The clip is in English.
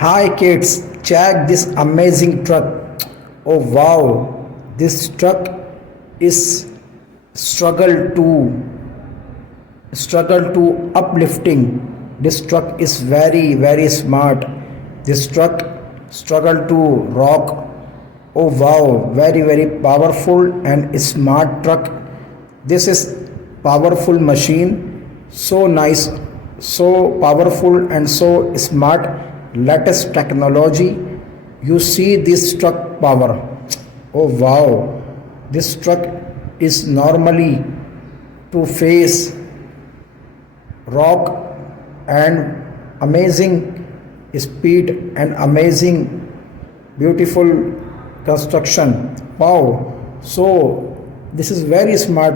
Hi kids, check this amazing truck. Oh wow, this truck is struggle to uplifting. This truck is very smart. This truck struggle to rock. Oh wow, very powerful and smart truck. This is powerful machine, so nice, so powerful and so smart. Latest technology. You see this truck power. Oh wow, this truck is normally to face rock and amazing speed and amazing beautiful construction. Wow, so this is very smart.